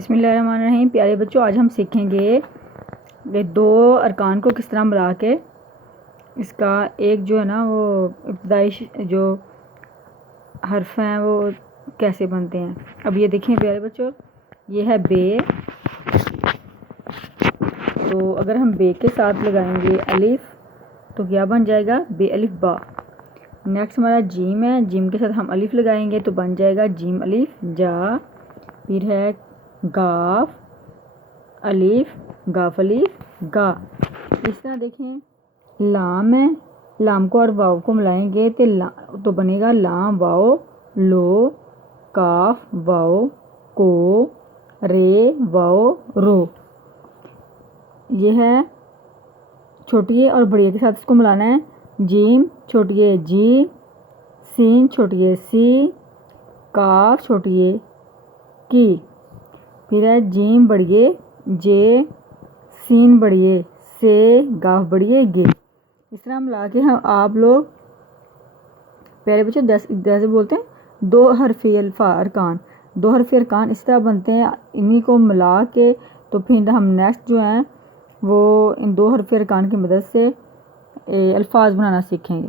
بسم اللہ الرحمن الرحیم۔ پیارے بچوں، آج ہم سیکھیں گے کہ دو ارکان کو کس طرح ملا کے اس کا ایک جو ہے نا وہ ابتدائی جو حرف ہیں وہ کیسے بنتے ہیں۔ اب یہ دیکھیں پیارے بچوں، یہ ہے بے، تو اگر ہم بے کے ساتھ لگائیں گے الف تو کیا بن جائے گا؟ بے الف با۔ نیکسٹ ہمارا جیم ہے، جیم کے ساتھ ہم الف لگائیں گے تو بن جائے گا جیم الف جا۔ پھر ہے گاف الف، گاف الف گا۔ اس طرح دیکھیں لام ہے، لام کو اور واؤ کو ملائیں گے تو بنے گا لام واؤ لو، کاف واؤ کو، رے واؤ رو۔ یہ ہے چھوٹی اور بڑی کے ساتھ اس کو ملانا ہے۔ جیم چھوٹی جی، سین چھوٹی سی، کاف چھوٹی کی، پھر ہے جیم بڑھیے جے، سین بڑھیے سے، گاف بڑھیے گے۔ اس طرح ملا کے آپ لوگ پہلے بچے جیسے بولتے ہیں دو حرفی ارکان، دو حرفی ارکان اس طرح بنتے ہیں۔ انہی کو ملا کے تو پھر ہم نیکسٹ جو ہیں وہ ان دو حرفی ارکان کی مدد سے الفاظ بنانا سیکھیں گے۔